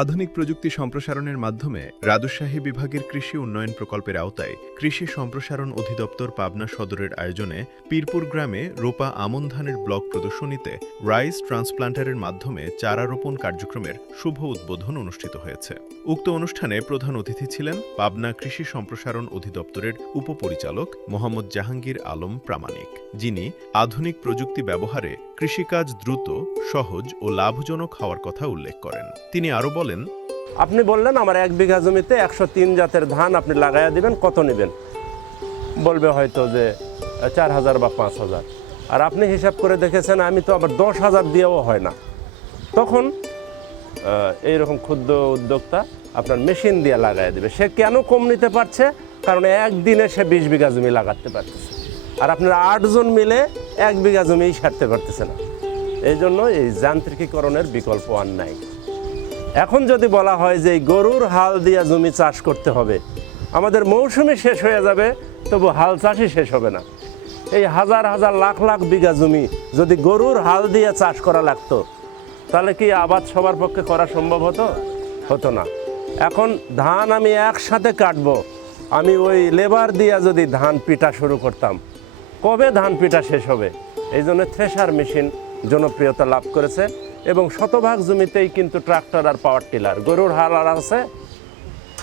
আধুনিক প্রযুক্তি সম্প্রসারণের মাধ্যমে রাজশাহী বিভাগের কৃষি উন্নয়ন প্রকল্পের আওতায় কৃষি সম্প্রসারণ অধিদপ্তর পাবনা সদরের আয়োজনে পীরপুর গ্রামে রোপা আমন ধানের ব্লক প্রদর্শনীতে রাইস ট্রান্সপ্লান্টারের মাধ্যমে চারা রোপণ কার্যক্রমের শুভ উদ্বোধন অনুষ্ঠিত হয়েছে। উক্ত অনুষ্ঠানে প্রধান অতিথি ছিলেন পাবনা কৃষি সম্প্রসারণ অধিদপ্তরের উপপরিচালক মোহাম্মদ জাহাঙ্গীর আলম প্রামাণিক, যিনি আধুনিক প্রযুক্তি ব্যবহারে কৃষিকাজ দ্রুত, সহজ ও লাভজনক হওয়ার কথা উল্লেখ করেন। তিনি আরও বলেন, আপনি বললেন আমার 1 বিঘা জমিতে 103 জাতের ধান আপনি লাগাইয়া দিবেন, কত নেবেন? বলবে হয়তো যে 4000 বা 5000। আর আপনি হিসাব করে দেখেছেন আমি তো আবার 10,000 দিয়েও হয় না। তখন এইরকম ক্ষুদ্র উদ্যোক্তা আপনার মেশিন দিয়ে লাগাইয়া দেবে। সে কেন কম নিতে পারছে? কারণ একদিনে সে 20 বিঘা জমি লাগাতে পারতেছে, আর আপনারা 8 জন মিলে 1 বিঘা জমিই সারতে পারতেছে না। এই জন্য এই যান্ত্রিকীকরণের বিকল্প আর নাই। এখন যদি বলা হয় যে এই গরুর হাল দিয়ে জমি চাষ করতে হবে, আমাদের মৌসুমে শেষ হয়ে যাবে, তবু হাল চাষই শেষ হবে না। এই হাজার হাজার লাখ লাখ বিঘা জমি যদি গরুর হাল দিয়ে চাষ করা লাগতো, তাহলে কি আবাদ সবার পক্ষে করা সম্ভব হতো না। এখন ধান আমি একসাথে কাটবো, আমি ওই লেবার দিয়ে যদি ধান পিটা শুরু করতাম, কবে ধান পিটা শেষ হবে? এই জন্য থ্রেশার মেশিন জনপ্রিয়তা লাভ করেছে এবং শতভাগ জমিতেই কিন্তু ট্রাক্টর আর পাওয়ার টিলার। গরুর হাল আর আছে?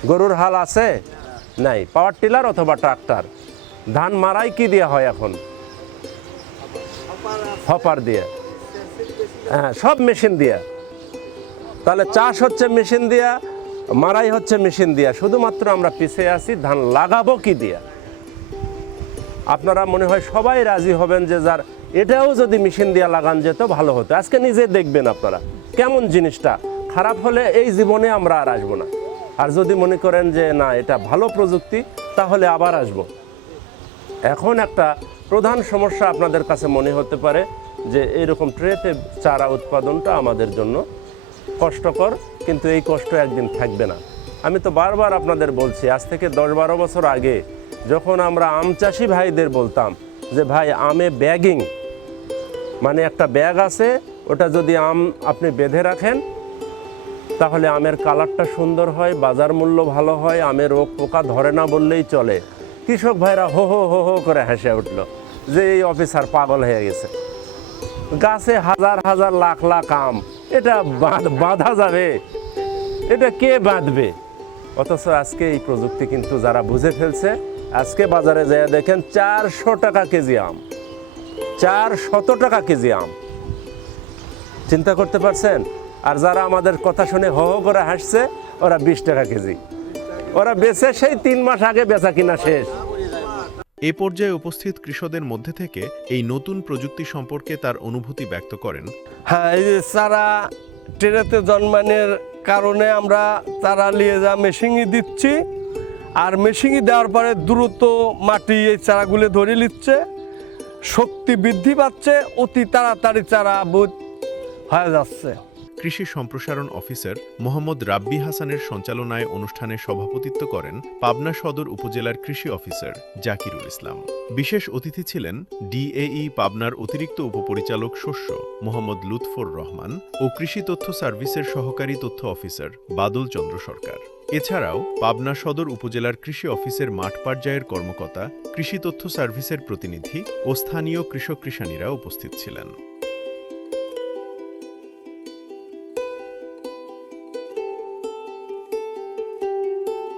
গরুর হাল আছে? নাই। পাওয়ার টিলার অথবা ট্রাক্টর। ধান মারাই কি দিয়ে হয় এখন? হপার দিয়ে। হ্যাঁ, সব মেশিন দিয়া। তাহলে চাষ হচ্ছে মেশিন দিয়া, মারাই হচ্ছে মেশিন দিয়া। শুধুমাত্র আমরা পিছিয়ে আছি ধান লাগাবো কি দিয়া। আপনারা মনে হয় সবাই রাজি হবেন যে যার এটাও যদি মেশিন দিয়ে লাগান যেত ভালো হতো। আজকে নিজে দেখবেন আপনারা কেমন জিনিসটা। খারাপ হলে এই জীবনে আমরা আর আসবো না। আর যদি মনে করেন যে না এটা ভালো প্রযুক্তি, তাহলে আবার আসব। এখন একটা প্রধান সমস্যা আপনাদের কাছে মনে হতে পারে যে এইরকম ট্রেতে চারা উৎপাদনটা আমাদের জন্য কষ্টকর, কিন্তু এই কষ্ট একদিন থাকবে না। আমি তো বারবার আপনাদের বলছি, আজ থেকে 10-12 বছর আগে যখন আমরা আম চাষি ভাইদের বলতাম যে ভাই আমে ব্যাগিং, মানে একটা ব্যাগ আছে, ওটা যদি আম আপনি বেঁধে রাখেন তাহলে আমের কালারটা সুন্দর হয়, বাজার মূল্য ভালো হয়, আমের রোগ পোকা ধরে না বললেই চলে। কৃষক ভাইরা হো হো হো হো করে হেসে উঠলো যে এই অফিসার পাগল হয়ে গেছে। গাছে হাজার হাজার লাখ লাখ আম, এটা বাঁধা যাবে? এটা কে বাঁধবে? অথচ আজকে এই প্রযুক্তি কিন্তু যারা বুঝে ফেলছে, আজকে বাজারে যেয়ে দেখেন 400 টাকা কেজি আম, 400 টাকা কেজি আম। চিন্তা করতে পারছেন? আর যারা আমাদের কথা শুনে হো হো করে হাসছে, ওরা 20 টাকা কেজি। ওরা বেচে সেই 3 মাস আগে বেচা কিনা শেষ। এ পর্যায়ে উপস্থিত কৃষকদের মধ্যে থেকে এই নতুন প্রযুক্তি সম্পর্কে তার অনুভূতি ব্যক্ত করেন। হ্যাঁ, এই যে চারা ট্রেতে জন্মানোর কারণে আমরা চারা নিয়ে যা মেশিনে দিচ্ছি, আর মেশিনে দেওয়ার পরে দ্রুত মাটি এই চারাগুলো ধরে নিচ্ছে, শক্তি বৃদ্ধি পাচ্ছে, অতি তাড়াতাড়ি চারা বোধ হয়ে যাচ্ছে। কৃষি সম্প্রসারণ অফিসার মোহাম্মদ রাব্বি হাসানের সঞ্চালনায় অনুষ্ঠানে সভাপতিত্ব করেন পাবনা সদর উপজেলার কৃষি অফিসার জাকিরুল ইসলাম। বিশেষ অতিথি ছিলেন ডিএই পাবনার অতিরিক্ত উপপরিচালক শস্য মোহাম্মদ লুৎফর রহমান ও কৃষি তথ্য সার্ভিসের সহকারী তথ্য অফিসার বাদল চন্দ্র সরকার। এছাড়াও পাবনা সদর উপজেলার কৃষি অফিসের মাঠ পর্যায়ের কর্মকর্তা, কৃষি তথ্য সার্ভিসের প্রতিনিধি ও স্থানীয় কৃষক কৃষানীরা উপস্থিত ছিলেন।